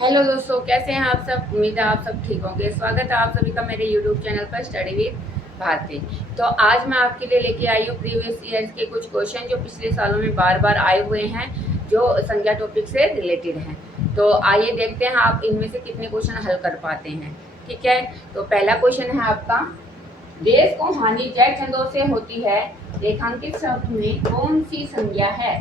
Hello दोस्तों, कैसे हैं आप सब। उम्मीद है आप सब ठीक होंगे। स्वागत है आप सभी का मेरे यूट्यूब चैनल पर स्टडी विद भारती। तो आज मैं आपके लिए लेके आई हूँ प्रीवियस ईयर्स के कुछ क्वेश्चन जो पिछले सालों में बार बार आए हुए हैं, जो संज्ञा टॉपिक से रिलेटेड हैं। तो आइए देखते हैं आप इनमें से कितने क्वेश्चन हल कर पाते हैं। ठीक है, तो पहला क्वेश्चन है आपका, देश को हानि जयचंदों से होती है, रेखांकित शब्द में कौन सी संज्ञा है।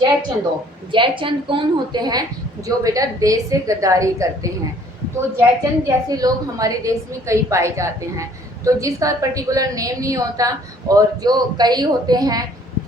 जयचंदो, जयचंद कौन होते हैं, जो बेटा देश से गद्दारी करते हैं। तो जयचंद जैसे लोग हमारे देश में कई पाए जाते हैं। तो जिसका पर्टिकुलर नेम नहीं होता और जो कई होते हैं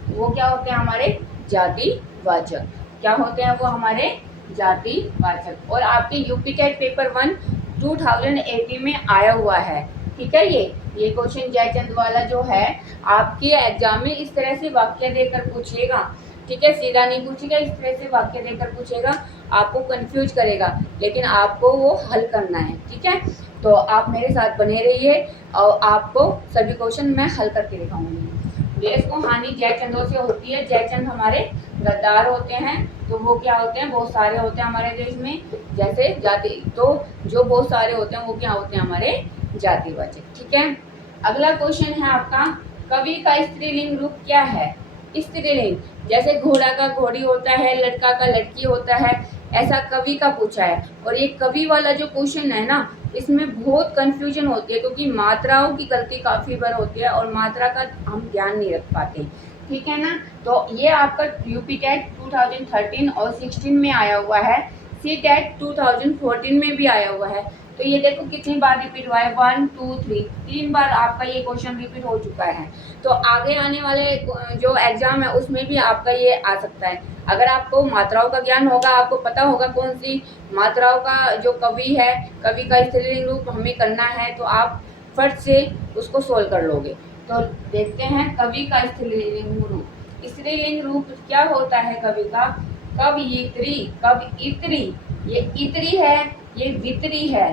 वो क्या होते हैं, हमारे जातिवाचक। क्या होते हैं वो, हमारे जातिवाचक। और आपके यूपी टेट पेपर 1 2018 में आया हुआ है। ठीक है, ये क्वेश्चन जयचंद वाला जो है आपके एग्जाम में इस तरह से वाक्य देकर पूछेगा। ठीक है, सीधा नहीं पूछेगा, इस तरह से वाक्य देकर पूछेगा, आपको कंफ्यूज करेगा, लेकिन आपको वो हल करना है। ठीक है, तो आप मेरे साथ बने रहिए और आपको सभी क्वेश्चन मैं हल करके दिखाऊंगी। देश को हानि जयचंदों से होती है। जयचंद हमारे गद्दार होते हैं। तो वो क्या होते हैं, बहुत सारे होते हैं हमारे देश में, जैसे जाति। तो जो बहुत सारे होते हैं वो क्या होते हैं, हमारे जातिवाचक। ठीक है, अगला क्वेश्चन है आपका, कवि का स्त्रीलिंग रूप क्या है। स्त्रीलिंग, जैसे घोड़ा का घोड़ी होता है, लड़का का लड़की होता है, ऐसा कवि का पूछा है। और ये कवि वाला जो क्वेश्चन है ना, इसमें बहुत कंफ्यूजन होती है, क्योंकि मात्राओं की गलती काफ़ी बार होती है और मात्रा का हम ध्यान नहीं रख पाते। ठीक है ना, तो ये आपका यूपी टेट 2013 और 16 में आया हुआ है, सी टेट 2014 में भी आया हुआ है। तो ये देखो कितनी बार रिपीट हुआ है, 1 2 3, 3 बार आपका ये क्वेश्चन रिपीट हो चुका है। तो आगे आने वाले जो एग्जाम है उसमें भी आपका ये आ सकता है। अगर आपको मात्राओं का ज्ञान होगा, आपको पता होगा कौन सी मात्राओं का जो कवि है, कवि का स्त्रीलिंग रूप हमें करना है, तो आप फट से उसको सोल्व कर लोगे। तो देखते हैं कवि का स्त्रीलिंग रूप। स्त्रीलिंग रूप क्या होता है कवि का, कवयित्री, कवयित्री। ये इत्री है, ये वित्री है,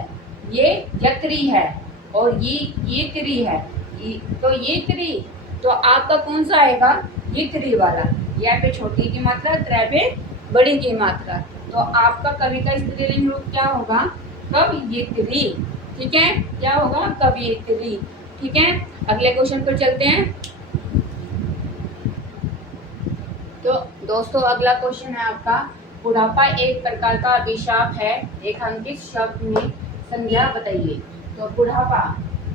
ये यत्री है और ये त्री है। तो ये त्री, तो आपका कौन सा आएगा, ये त्री वाला। यह पे छोटी की मात्रा, त्रै पे बड़ी की मात्रा। तो आपका कवि का स्त्रीलिंग रूप क्या होगा, कवयित्री। ठीक है, क्या होगा, कवयित्री। ठीक है, अगले क्वेश्चन पर चलते हैं। तो दोस्तों अगला क्वेश्चन है आपका, बुढ़ापा एक प्रकार का अभिशाप है, रेखांकित शब्द में संज्ञा बताइए। तो बुढ़ापा,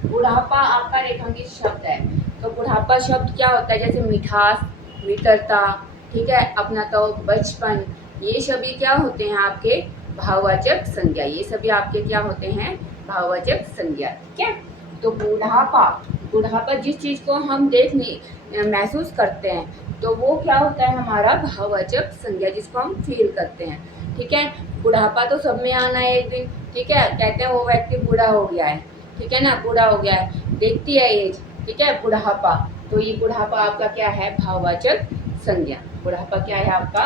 बुढ़ापा आपका रेखांकित शब्द है। तो बुढ़ापा शब्द क्या होता है, जैसे मिठास, मित्रता, ठीक है, अपना तो बचपन, ये सभी क्या होते हैं आपके भाववाचक संज्ञा। ये सभी आपके क्या होते हैं, भाववाचक संज्ञा। ठीक है, तो बुढ़ापा, बुढ़ापा जिस चीज को हम देखने महसूस करते हैं, तो वो क्या होता है, हमारा भाववाचक संज्ञा, जिसको हम फील करते हैं। ठीक है, बुढ़ापा तो सब में आना है एक दिन। ठीक है, कहते हैं वो व्यक्ति बूढ़ा हो गया है। ठीक है ना, बूढ़ा हो गया है, देखती है एज। ठीक है, बुढ़ापा, तो ये बुढ़ापा आपका क्या है, भाववाचक संज्ञा। बुढ़ापा क्या है आपका,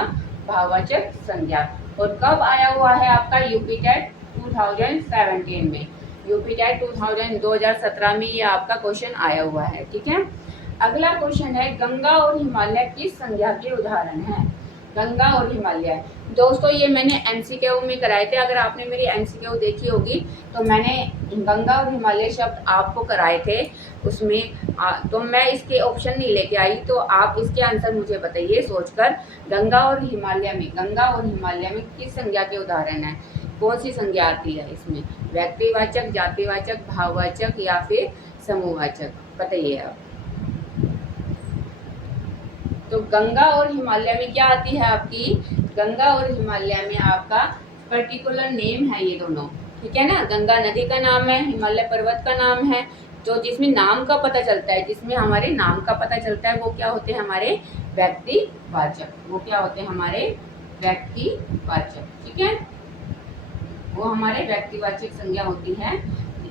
भाववाचक संज्ञा। और कब आया हुआ है आपका, यूपी टेट 2017 में। यूपी टेट 2017 में ये आपका क्वेश्चन आया हुआ है। ठीक है, अगला क्वेश्चन है, गंगा और हिमालय किस संज्ञा के उदाहरण हैं। गंगा और हिमालय, दोस्तों ये मैंने एमसीक्यू में कराए थे। अगर आपने मेरी एमसीक्यू देखी होगी तो मैंने गंगा और हिमालय शब्द आपको कराए थे उसमें। तो मैं इसके ऑप्शन नहीं लेके आई, तो आप इसके आंसर मुझे बताइए सोचकर। गंगा और हिमालय में, गंगा और हिमालय में किस संज्ञा के उदाहरण है, कौन सी संज्ञा आती है इसमें, व्यक्तिवाचक, जातिवाचक, भाववाचक या फिर समूहवाचक, बताइए आप। तो गंगा और हिमालय में क्या आती है आपकी, गंगा और हिमालय में आपका पर्टिकुलर नेम है ये दोनों। ठीक है ना, गंगा नदी का नाम है, हिमालय पर्वत का नाम है। तो जिसमें नाम का पता चलता है, जिसमें हमारे नाम का पता चलता है, वो क्या होते हैं, हमारे व्यक्तिवाचक। वो क्या होते हैं, हमारे व्यक्तिवाचक। ठीक है, वो हमारे व्यक्तिवाचक संज्ञा होती है।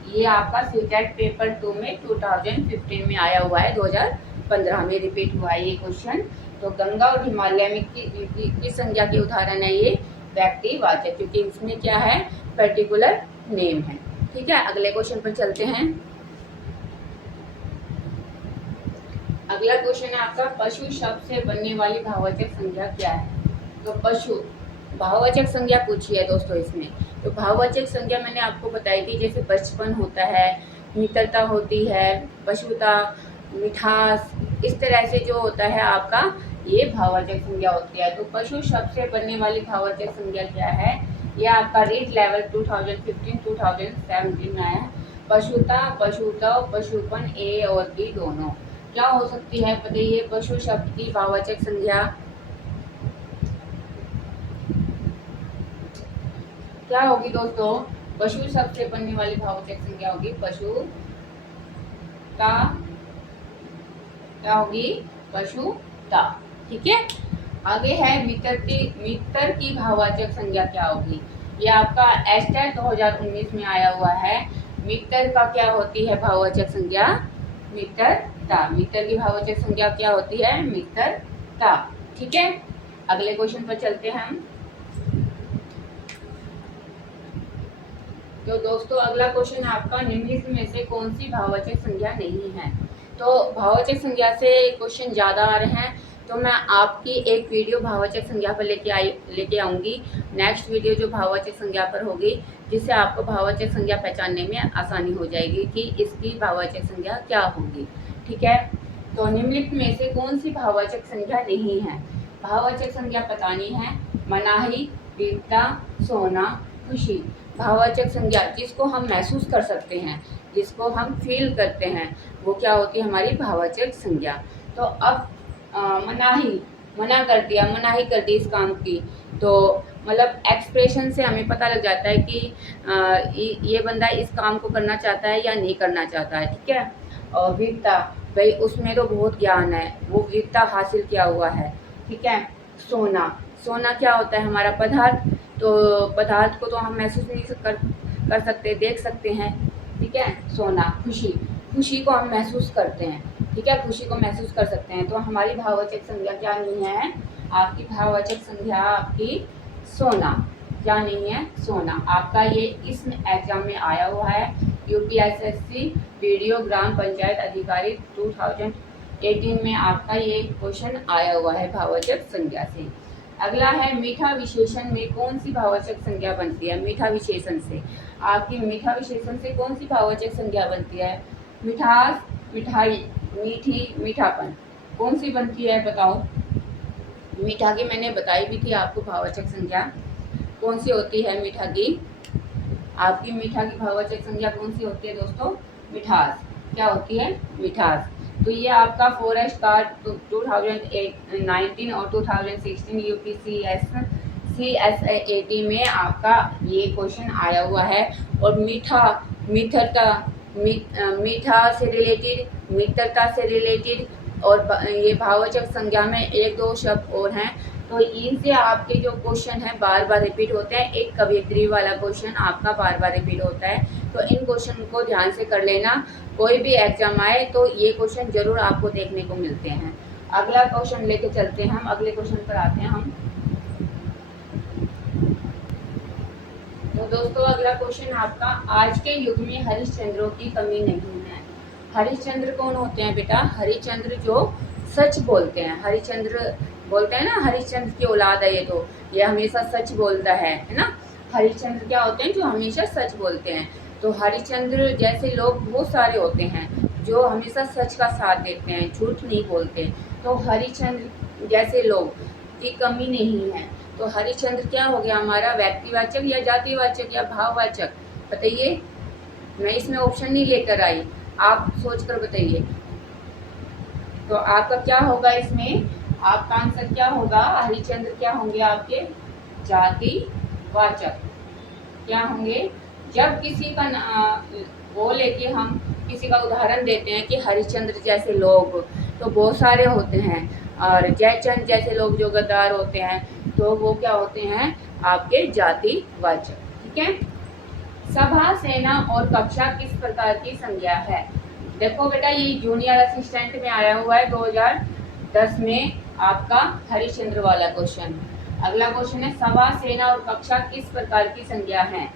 ये आपका सीटेट पेपर 2 में 2015 में आया हुआ है, 2015 में रिपीट हुआ है ये क्वेश्चन। तो गंगा और हिमालय में किस संज्ञा के उदाहरण है ये, व्यक्तिवाचक, क्योंकि इसमें क्या है, पर्टिकुलर नेम है। ठीक है, अगले क्वेश्चन पर चलते हैं। अगला क्वेश्चन है आपका, पशु शब्द से बनने वाली भाववाचक संज्ञा क्या है। तो पशु, भाववाचक संज्ञा पूछी है दोस्तों इसमें। तो भाववाचक संज्ञा मैंने आपको बताई थी, जैसे बचपन होता है, मित्रता होती है, पशुता, मिठास, इस तरह से जो होता है आपका ये भाववाचक संज्ञा होती है। तो पशु शब्द से बनने वाली भाववाचक संज्ञा क्या है? ये आपका रीड लेवल 2015-2017 में आया है। पशुता, पशुत्व, पशुपन, ए और बी दोनों। क्या हो सकती है बताइए पशु शब्द की भाववाचक संज्ञा? क्या होगी दोस्तों? पशु शब्द से बनने वाली भाववाचक संज्ञा होगी पशु का, क्या होगी? पशुता। ठीक है। आगे है मित्र की भाववाचक संज्ञा क्या होगी? ये आपका एस्टेट 2019 में आया हुआ है। मित्र का क्या होती है भाववाचक संज्ञा? मित्रता। मित्र की भाववाचक संज्ञा क्या होती है? मित्रता। ठीक है। अगले क्वेश्चन पर चलते हैं हम। तो दोस्तों अगला क्वेश्चन आपका, निम्नलिखित में से कौन सी भाववाचक संज्ञा नहीं है? तो भाववाचक संज्ञा से क्वेश्चन ज़्यादा आ रहे हैं, तो मैं आपकी एक वीडियो भाववाचक संज्ञा पर लेके आऊँगी। नेक्स्ट वीडियो जो भाववाचक संज्ञा पर होगी, जिससे आपको भाववाचक संज्ञा पहचानने में आसानी हो जाएगी कि इसकी भाववाचक संज्ञा क्या होगी। ठीक है। तो निम्नलिखित में से कौन सी भाववाचक संज्ञा नहीं है? भाववाचक संज्ञा बतानी है। मनाही, वीरता, सोना, खुशी। भाववाचक संज्ञा जिसको हम महसूस कर सकते हैं, जिसको हम फील करते हैं, वो क्या होती है? हमारी भाववाचक संज्ञा। तो अब मनाही, मना कर दिया, मनाही कर दी इस काम की, तो मतलब एक्सप्रेशन से हमें पता लग जाता है कि ये बंदा इस काम को करना चाहता है या नहीं करना चाहता है। ठीक है। और वीरता, भाई उसमें तो बहुत ज्ञान है, वो वीरता हासिल किया हुआ है। ठीक है। सोना, सोना क्या होता है? हमारा पदार्थ। तो पदार्थ को तो हम महसूस नहीं कर सकते, देख सकते हैं। ठीक है। सोना। खुशी, खुशी को हम महसूस करते हैं। ठीक है। खुशी को महसूस कर सकते हैं। तो हमारी भाववाचक संज्ञा क्या नहीं है? आपकी भाववाचक संज्ञा आपकी सोना। क्या नहीं है? सोना। आपका ये इस एग्जाम में आया हुआ है, यूपीएसएससी वीडियो ग्राम पंचायत अधिकारी 2018 में आपका ये क्वेश्चन आया हुआ है भाववाचक संज्ञा से। अगला है, मीठा विशेषण में कौन सी भाववाचक संज्ञा बनती है? मीठा विशेषण से आपकी मीठा विशेषण से कौन सी भाववाचक संज्ञा बनती है? मिठास, मिठाई, मीठी, मीठापन, कौन सी बनती है बताओ? मीठा की मैंने बताई भी थी आपको भाववाचक संज्ञा कौन सी होती है मीठा की। आपकी मीठा की भाववाचक संज्ञा कौन सी होती है दोस्तों? मिठास। क्या होती है? मिठास। तो ये आपका फॉरेस्ट गार्ड 2019 और 2016 यूपीसीएससी में आपका ये क्वेश्चन आया हुआ है। और मीठा से रिलेटेड, मित्रता से रिलेटेड, और ये भाववाचक संज्ञा में एक दो शब्द और हैं, तो इनसे आपके जो क्वेश्चन है बार बार रिपीट होते हैं। एक कवियत्री वाला क्वेश्चन आपका बार बार रिपीट होता है, तो इन क्वेश्चन को ध्यान से कर लेना। कोई भी एग्जाम आए तो ये क्वेश्चन जरूर आपको देखने को मिलते हैं। अगला क्वेश्चन लेके चलते हैं हम, अगले क्वेश्चन पर आते हैं हम। तो दोस्तों अगला क्वेश्चन आपका, आज के युग में हरिश्चंद्रों की कमी नहीं है। हरिश्चंद्र कौन होते हैं बेटा? हरिश्चंद्र जो सच बोलते हैं। हरिश्चंद्र बोलते हैं ना, हरिश्चंद्र की औलाद है ये, तो ये हमेशा सच बोलता है ना। हरिश्चंद्र क्या होते हैं? जो हमेशा सच बोलते हैं। तो हरिश्चंद्र जैसे लोग बहुत सारे होते हैं जो हमेशा सच का साथ देते हैं, झूठ नहीं बोलते। तो हरिश्चंद्र जैसे लोग की कमी नहीं है। तो हरिश्चंद्र क्या हो गया हमारा? व्यक्तिवाचक या जातिवाचक या भाववाचक? बताइए। मैं इसमें ऑप्शन नहीं लेकर आई, आप सोच कर बताइए। तो आपका क्या होगा इसमें? आपका आंसर क्या होगा? हरिश्चंद्र क्या होंगे आपके? जातिवाचक। क्या होंगे? जब किसी का वो लेके हम किसी का उदाहरण देते हैं कि हरिश्चंद्र जैसे लोग तो बहुत सारे होते हैं, और जयचंद जैसे लोग जो गद्दार होते हैं, तो वो क्या होते हैं? आपके जातिवाचक। ठीक है। सभा, सेना और कक्षा किस प्रकार की संज्ञा है? देखो बेटा, ये जूनियर असिस्टेंट में आया हुआ है 2010 में आपका हरिश्चंद्र वाला क्वेश्चन। अगला क्वेश्चन है, सभा, सेना और कक्षा किस प्रकार की संज्ञा है?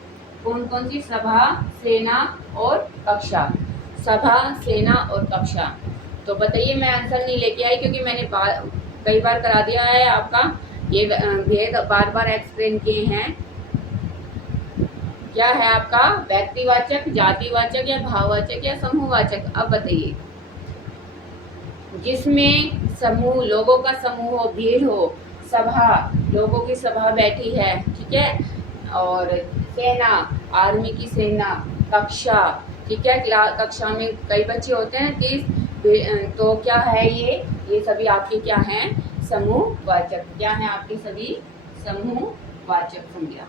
कौन कौन सी? सभा, सेना और कक्षा। सभा, सेना और कक्षा। तो बताइए, मैं आंसर नहीं लेके आई क्योंकि मैंने कई बार करा दिया है आपका ये भेद बार बार एक्सप्लेन किए हैं। क्या है आपका व्यक्तिवाचक, जातिवाचक या भाववाचक या समूहवाचक? अब बताइए। जिसमें समूह, लोगों का समूह हो, भीड़ हो, सभा, लोगों की सभा बैठी है, ठीक है, और सेना, आर्मी की सेना, कक्षा, ठीक है, कक्षा में कई बच्चे होते हैं 30, तो क्या है ये सभी आपके क्या हैं? समूहवाचक। क्या है आपके सभी? समूहवाचक संज्ञा।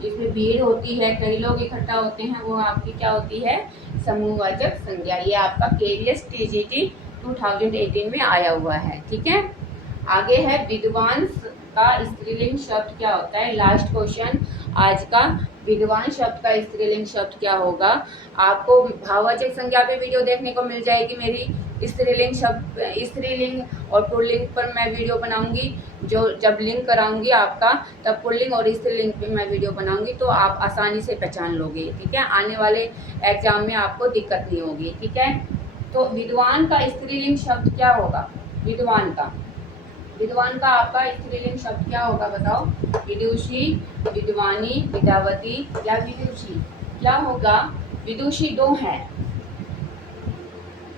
जिसमें भीड़ होती है, कई लोग इकट्ठा होते हैं, वो आपकी क्या होती है? समूहवाचक संज्ञा। ये आपका केवीएस टीजीटी 2018 में आया हुआ है, ठीक है। आगे है विद्वान का स्त्रीलिंग शब्द क्या होता है? लास्ट क्वेश्चन आज का, विद्वान शब्द का स्त्रीलिंग शब्द क्या होगा? आपको भाववाचक संज्ञा पे वीडियो देखने को मिल जाएगी मेरी। स्त्रीलिंग शब्द, स्त्रीलिंग और पुल्लिंग पर मैं वीडियो बनाऊंगी, जो जब लिंक कराऊंगी आपका, तब पुल्लिंग और स्त्रीलिंग पे मैं वीडियो बनाऊंगी, तो आप आसानी से पहचान लोगे, ठीक है। आने वाले एग्जाम में आपको दिक्कत नहीं होगी, ठीक है। तो विद्वान का स्त्रीलिंग शब्द क्या होगा? विद्वान का आपका स्त्रीलिंग शब्द क्या होगा? बताओ। विदुषी, विद्वानी, विद्यावती या विदुषी? क्या होगा? विदुषी दो है,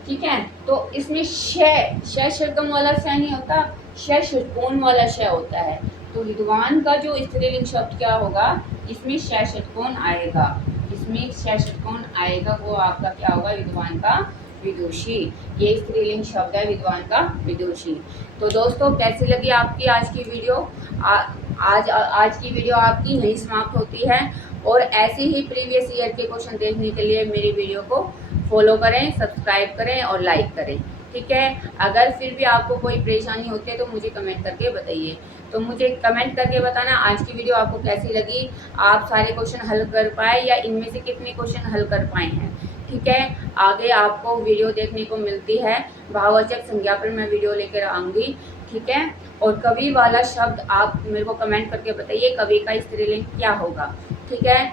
ठीक है। तो इसमें श षट्कम वाला श नहीं होता, श षट्कोण वाला श होता है। तो विद्वान का जो स्त्रीलिंग शब्द क्या होगा? इसमें श षट्कोण आएगा, इसमें श षट्कोण आएगा, वो आपका क्या होगा? विद्वान का विदुषी। ये स्त्रीलिंग शब्द है, विद्वान का विदुषी। तो दोस्तों, कैसी लगी आपकी आज की वीडियो? आज की वीडियो आपकी यहीं समाप्त होती है। और ऐसे ही प्रीवियस ईयर के क्वेश्चन देखने के लिए मेरी वीडियो को फॉलो करें, सब्सक्राइब करें और लाइक करें, ठीक है। अगर फिर भी आपको कोई परेशानी होती है तो मुझे कमेंट करके बताइए। तो मुझे कमेंट करके बताना आज की वीडियो आपको कैसी लगी, आप सारे क्वेश्चन हल कर पाए या इनमें से कितने क्वेश्चन हल कर पाए हैं, ठीक है। आगे आपको वीडियो देखने को मिलती है, भाववाचक संज्ञा पर मैं वीडियो लेकर आऊँगी, ठीक है। और कवि वाला शब्द आप मेरे को कमेंट करके बताइए, कवि का स्त्रीलिंग क्या होगा, ठीक है।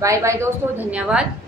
बाय बाय दोस्तों, धन्यवाद।